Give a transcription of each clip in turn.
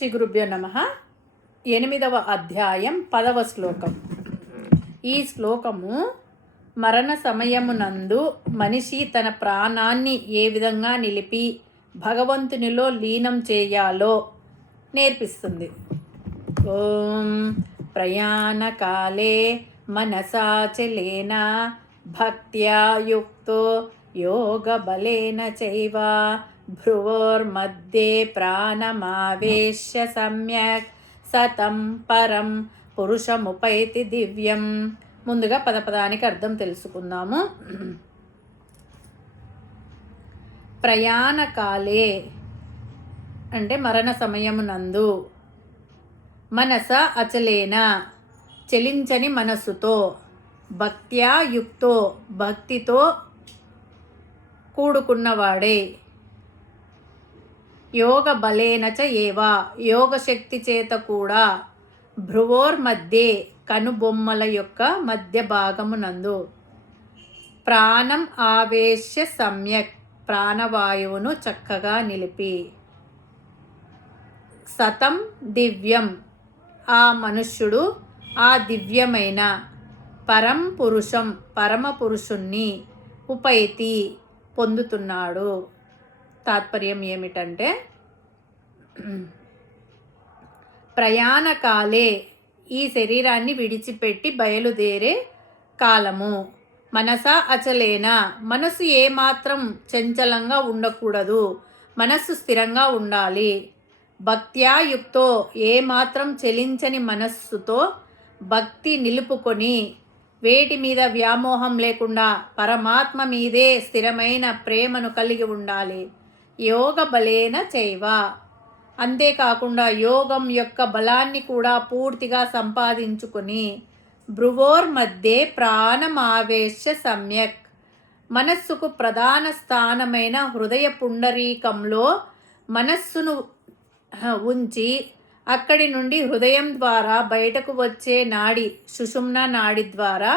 శ్రీ గురుభ్యో నమః. 8వ అధ్యాయం 10వ శ్లోకం. ఈ శ్లోకము మరణ సమయమునందు మనిషి తన ప్రాణాన్ని ఏ విధంగా నిలిపి భగవంతునిలో లీనం చేయాలో నేర్పిస్తుంది. ఓం ప్రయాణకాలే మనసాచలేన భక్త్యా యుక్తో యోగబలేన చైవ భ్రువోర్मध्ये ప్రాణమావేశ్య సమ్యక్ సతం పరం పురుషముపైతి దివ్యం. ముందుగా పదపదానికి అర్థం తెలుసుకుందాము. ప్రయాణకాలే అంటే మరణ సమయమునందు, మనస అచలేన చలించని మనస్సుతో, భక్త్యా యుక్తో భక్తితో కూడుకున్నవాడే, యోగ బలేన చ ఏవా యోగశక్తి చేత కూడా, భ్రువోర్మధ్యే కనుబొమ్మల యొక్క మధ్య భాగమునందు, ప్రాణం ఆవేశ్య సమ్యక్ ప్రాణవాయువును చక్కగా నిలిపి, సతం దివ్యం ఆ మనుష్యుడు ఆ దివ్యమైన పరం పురుషం పరమ పురుషుణ్ణి ఉపైతి పొందుతున్నాడు. తాత్పర్యం ఏమిటంటే, ప్రయాణకాలే ఈ శరీరాన్ని విడిచిపెట్టి బయలుదేరే కాలము, మనస అచలేన మనసు ఏమాత్రం చంచలంగా ఉండకూడదు, మనస్సు స్థిరంగా ఉండాలి. భక్త్యా యుక్తో ఏమాత్రం చలించని మనస్సుతో భక్తి నిలుపుకొని, వేటి మీద వ్యామోహం లేకుండా పరమాత్మ మీదే స్థిరమైన ప్రేమను కలిగి ఉండాలి. యోగ బలేన చైవ అంతేకాకుండా యోగం యొక్క బలాన్ని కూడా పూర్తిగా సంపాదించుకుని, భ్రువోర్ మధ్యే ప్రాణమావేశ్య సమ్యక్ మనస్సుకు ప్రధాన స్థానమైన హృదయ పుండరీకంలో మనస్సును ఉంచి, అక్కడి నుండి హృదయం ద్వారా బయటకు వచ్చే నాడి సుషుమ్న నాడి ద్వారా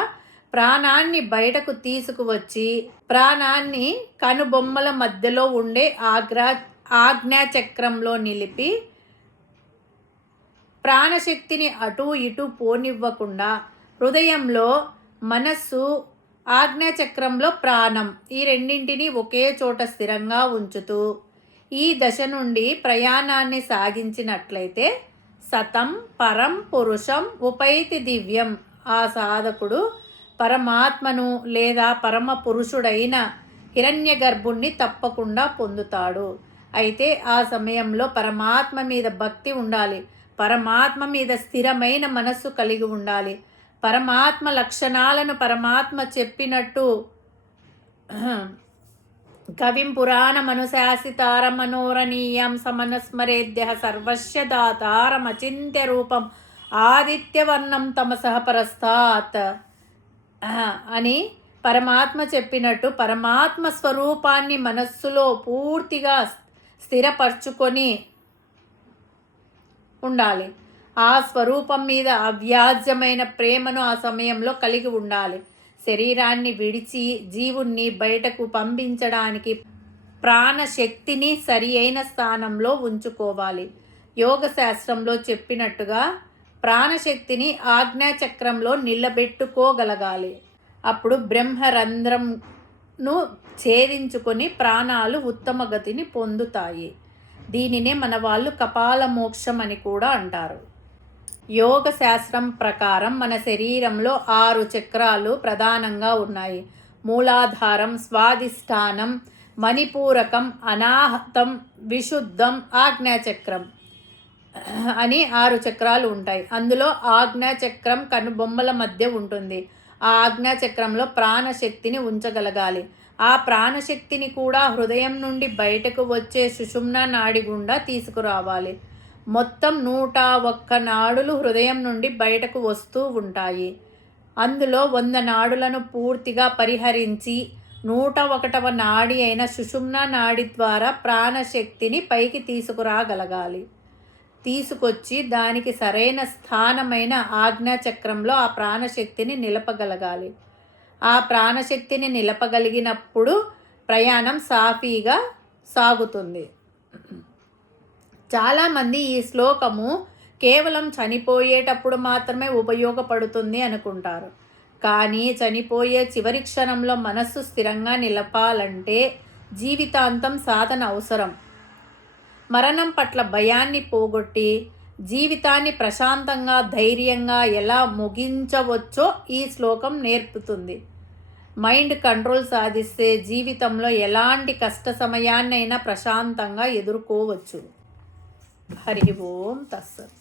ప్రాణాన్ని బయటకు తీసుకువచ్చి, ప్రాణాన్ని కనుబొమ్మల మధ్యలో ఉండే ఆజ్ఞాచక్రంలో నిలిపి, ప్రాణశక్తిని అటూ ఇటూ పోనివ్వకుండా హృదయంలో మనస్సు, ఆజ్ఞాచక్రంలో ప్రాణం ఈ రెండింటినీ ఒకే చోట స్థిరంగా ఉంచుతూ ఈ దశ నుండి ప్రయాణాన్ని సాగించినట్లయితే, సతం పరం పురుషం ఉపైతి దివ్యం ఆ సాధకుడు పరమాత్మను లేదా పరమ పురుషుడైన హిరణ్య గర్భుణ్ణి తప్పకుండా పొందుతాడు. అయితే ఆ సమయంలో పరమాత్మ మీద భక్తి ఉండాలి, పరమాత్మ మీద స్థిరమైన మనస్సు కలిగి ఉండాలి. పరమాత్మ లక్షణాలను పరమాత్మ చెప్పినట్టు కవిం పురాణమనుశాసితారం మనోరణీయం సమనుస్మరేద్య సర్వస్య దాతారమచింత్య రూపం ఆదిత్యవర్ణం తమసః పరస్తాత్ అని పరమాత్మ చెప్పినట్టు పరమాత్మ స్వరూపాన్ని మనస్సులో పూర్తిగా స్థిరపరచుకొని ఉండాలి. ఆ స్వరూపం మీద అవ్యాజ్యమైన ప్రేమను ఆ సమయంలో కలిగి ఉండాలి. శరీరాన్ని విడిచి జీవుణ్ణి బయటకు పంపించడానికి ప్రాణశక్తిని సరి అయిన స్థానంలో ఉంచుకోవాలి. యోగ శాస్త్రంలో చెప్పినట్టుగా ప్రాణశక్తిని ఆజ్ఞాచక్రంలో నిలబెట్టుకోగలగాలి. అప్పుడు బ్రహ్మరంధ్రంను ఛేదించుకొని ప్రాణాలు ఉత్తమ గతిని పొందుతాయి. దీనినే మన వాళ్ళు కపాల మోక్షం అని కూడా అంటారు. యోగ శాస్త్రం ప్రకారం మన శరీరంలో 6 చక్రాలు ప్రధానంగా ఉన్నాయి. మూలాధారం, స్వాదిష్టానం, మణిపూరకం, అనాహతం, విశుద్ధం, ఆజ్ఞాచక్రం అని 6 చక్రాలు ఉంటాయి. అందులో ఆజ్ఞాచక్రం కనుబొమ్మల మధ్య ఉంటుంది. ఆ ఆజ్ఞాచక్రంలో ప్రాణశక్తిని ఉంచగలగాలి. ఆ ప్రాణశక్తిని కూడా హృదయం నుండి బయటకు వచ్చే సుషుమ్న నాడి గుండా తీసుకురావాలి. మొత్తం 101 నాడులు హృదయం నుండి బయటకు వస్తూ ఉంటాయి. అందులో 100 నాడులను పూర్తిగా పరిహరించి 101వ నాడి అయిన సుషుమ్న నాడి ద్వారా ప్రాణశక్తిని పైకి తీసుకురాగలగాలి. తీసుకొచ్చి దానికి సరైన స్థానమైన ఆజ్ఞాచక్రంలో ఆ ప్రాణశక్తిని నిలపగలగాలి. ఆ ప్రాణశక్తిని నిలపగలిగినప్పుడు ప్రయాణం సాఫీగా సాగుతుంది. చాలామంది ఈ శ్లోకము కేవలం చనిపోయేటప్పుడు మాత్రమే ఉపయోగపడుతుంది అనుకుంటారు. కానీ చనిపోయే చివరి క్షణంలో మనస్సు స్థిరంగా నిలపాలంటే జీవితాంతం సాధన అవసరం. మరణం పట్ల భయాన్ని పోగొట్టి జీవితాన్ని ప్రశాంతంగా ధైర్యంగా ఎలా ముగించవచ్చో ఈ శ్లోకం నేర్పుతుంది. మైండ్ కంట్రోల్ సాధిస్తే జీవితంలో ఎలాంటి కష్ట సమయాన్నైనా ప్రశాంతంగా ఎదుర్కోవచ్చు. హరి ఓం తస్సత్.